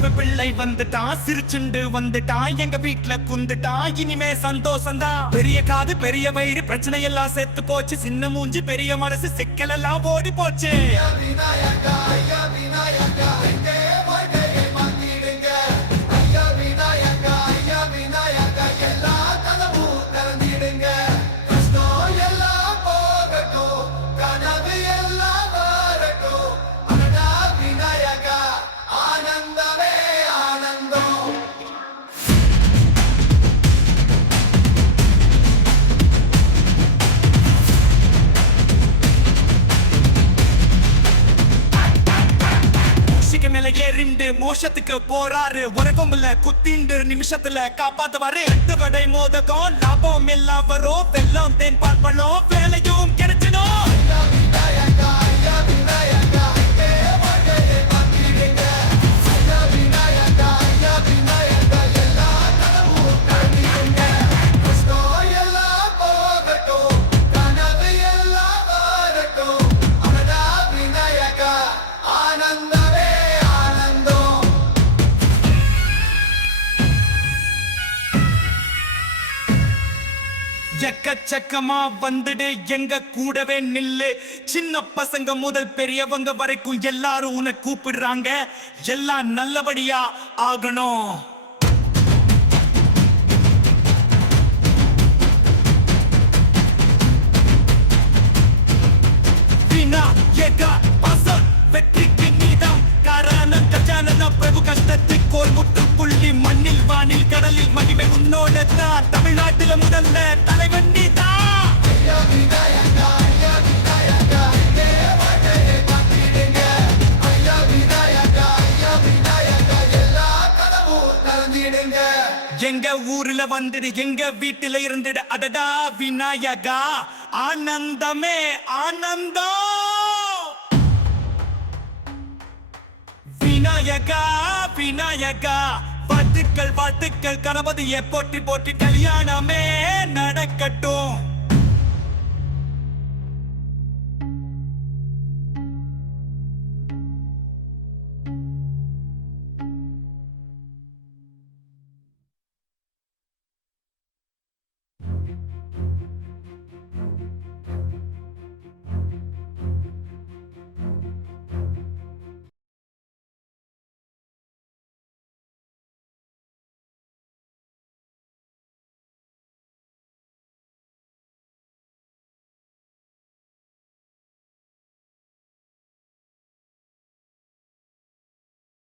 சிவப்பிள்ளை வந்துட்டான், சிரிச்சுண்டு வந்துட்டான், எங்க வீட்டுல குந்துட்டான். இனிமே சந்தோஷம்தான். பெரிய காது பெரிய வயிறு பிரச்சனை எல்லாம் செத்து போச்சு. சின்ன மூஞ்சி பெரிய மனசு சிக்கல் எல்லாம் ஓடி போச்சு. ஏறிண்டு மோஷத்துக்கு போறாரு. உலகம்ல குத்திண்டு நிமிஷத்துல காப்பாத்துவாரு. 8 வடை மோதகம் லாபம் எல்லாம் வரும். வெள்ளம் தேன் பால் பழம் வேலையும் கிடைச்சிடும். எக்கச்சக்கமா வந்துடு எங்க கூடவே நில்லு. சின்ன பசங்க முதல் பெரியவங்க வரைக்கும் எல்லாரும் உன்னை கூப்பிடுறாங்க. எல்லாம் நல்லபடியா ஆகணும். வெற்றிக்கு நீதம் காரணம் கஜானன பிரபு கஷ்டத்துக்கு கோல் முட்டு புள்ளி. மண்ணில் வானில் கடலில் மகிமை உன்னோட தான். தமிழ்நாட்டில முதல்ல தலைவன் நீதான். எங்க ஊர்ல வந்துடு, எங்க வீட்டுல இருந்துடு. அடடா விநாயகா, ஆனந்தமே ஆனந்தம். விநாயகா விநாயகா வாழ்த்துக்கள் வாழ்த்துக்கள். கணபதியை போட்டி போட்டி கல்யாணமே நடக்கட்டும்.